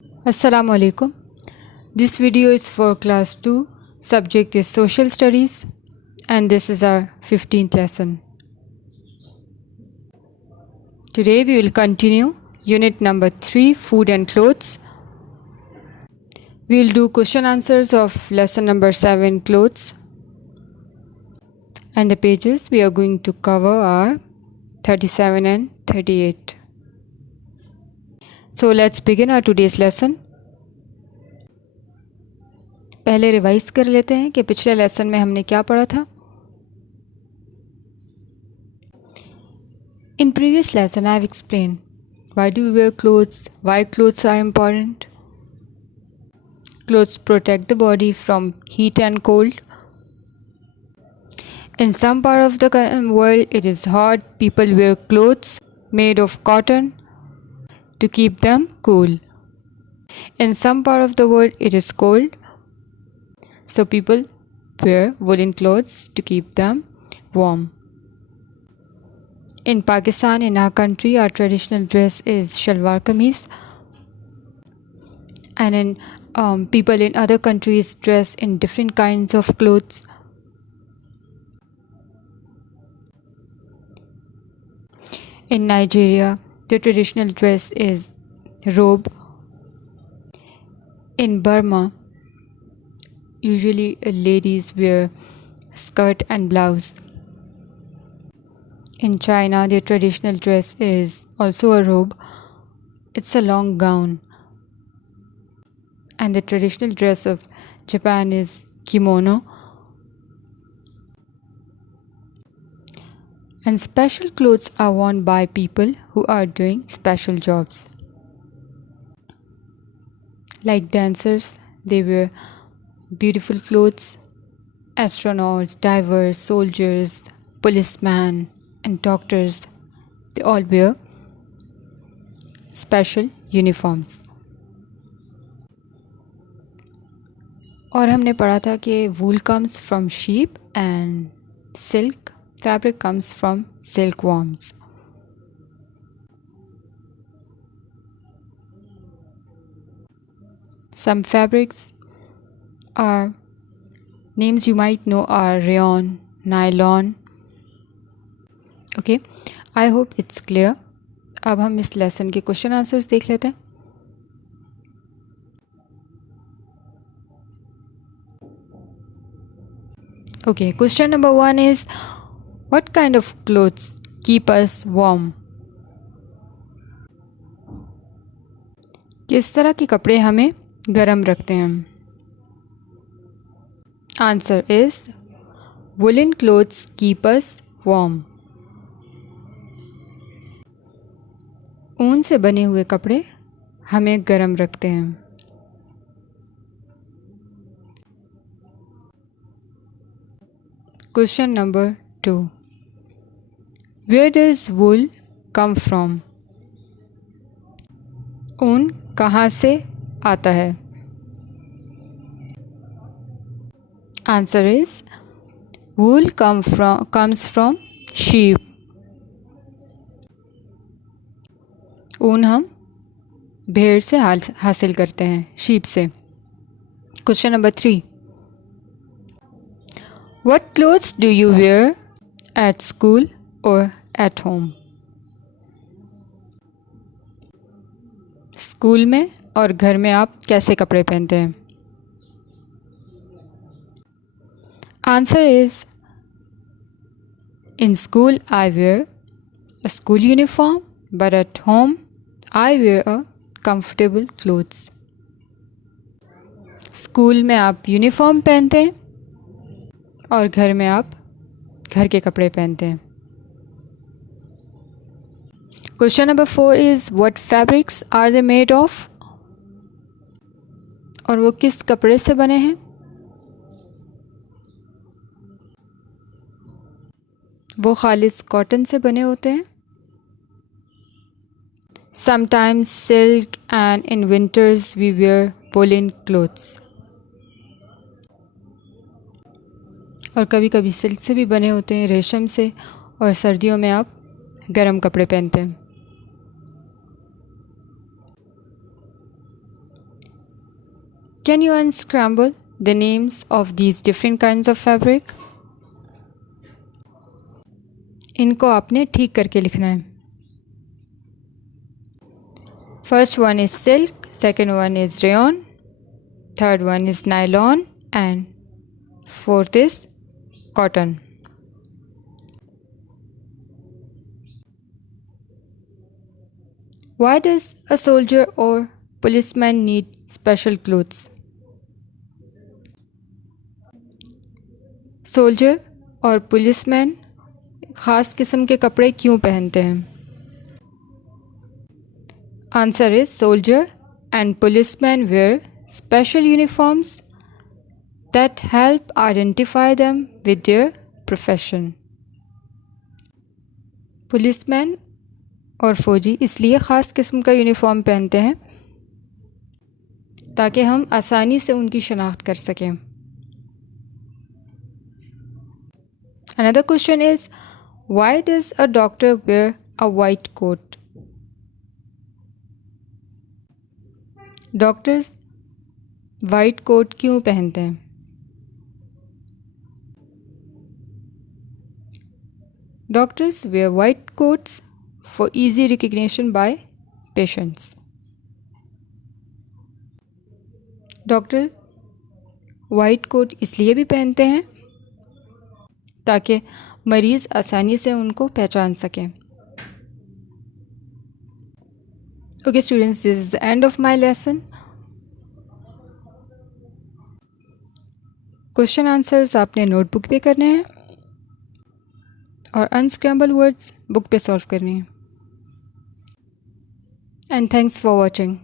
Assalamu alaikum. This video is for class 2. Subject is social studies and this is our 15th lesson. Today we will continue unit number 3, food and clothes. We will do question answers of lesson number 7, clothes. And the pages we are going to cover are 37 and 38. So let's begin our today's lesson. पहले revise कर लेते हैं कि पिछले lesson में हमने क्या पढ़ा था. In previous lesson I have explained why do we wear clothes, why clothes are important. Clothes protect the body from heat and cold. In some part of the world it is hot, people wear clothes made of cotton to keep them cool. In some part of the world it is cold, so people wear woolen clothes to keep them warm. In Pakistan, in our country, our traditional dress is shalwar kameez, and in people in other countries dress in different kinds of clothes. In Nigeria, the traditional dress is robe. In Burma, usually ladies wear skirt and blouse. In China, their traditional dress is also a robe. It's a long gown. And the traditional dress of Japan is kimono. And special clothes are worn by people who are doing special jobs. Like dancers, they wear beautiful clothes. Astronauts, divers, soldiers, policemen, and doctors, they all wear special uniforms. और हमने पढ़ा था कि wool comes from sheep and silk fabric comes from silkworms. Some fabrics are names you might know are rayon, nylon. Okay, I hope it's clear. अब हम इस lesson के question answers देख लेते हैं. Okay, question number 1 is what kind of clothes keep us warm? किस तरह के कपड़े हमें गर्म रखते हैं? Answer is woolen clothes keep us warm. ऊन से बने हुए कपड़े हमें गर्म रखते हैं. Question number 2. Where does wool come from? ऊन कहाँ से आता है? Answer is wool comes from sheep. ऊन हम भेड़ से हासिल करते हैं, sheep से. Question number 3. What clothes do you wear at school or at home? School में और घर में आप कैसे कपड़े पहनते हैं? Answer is in school I wear a school uniform, but at home I wear a comfortable clothes. School में आप यूनिफॉर्म पहनते हैं और घर में आप घर के कपड़े पहनते हैं. Question number 4 is what fabrics are they made of? और वो किस कपड़े से बने हैं? वो खालिस कॉटन से बने होते हैं. Sometimes silk and in winters we wear woolen clothes. और कभी कभी सिल्क से भी बने होते हैं, रेशम से, और सर्दियों में आप गर्म कपड़े पहनते हैं. Can you unscramble the names of these different kinds of fabric? इनको आपने ठीक करके लिखना है. First one is silk, second one is rayon, third one is nylon, and fourth is cotton. Why does a soldier or policeman need special clothes? Soldier और policeman ख़ास किस्म के कपड़े क्यों पहनते हैं? Answer is soldier and policeman wear special uniforms that help identify them with their profession. Policeman और फौजी इसलिए ख़ास किस्म का यूनिफॉर्म पहनते हैं ताकि हम आसानी से उनकी शनाख्त कर सकें. Another question is, why does a doctor wear a white coat? Doctors white coat क्यों पहनते हैं? Doctors wear white coats for easy recognition by patients. Doctor white coat इसलिए भी पहनते हैं ताकि मरीज़ आसानी से उनको पहचान सकें. Okay students, this is the end of my lesson. Question answers आपने नोटबुक पे करने हैं और अनस्क्रैम्बल वर्ड्स बुक पे सॉल्व करने हैं. And thanks for watching.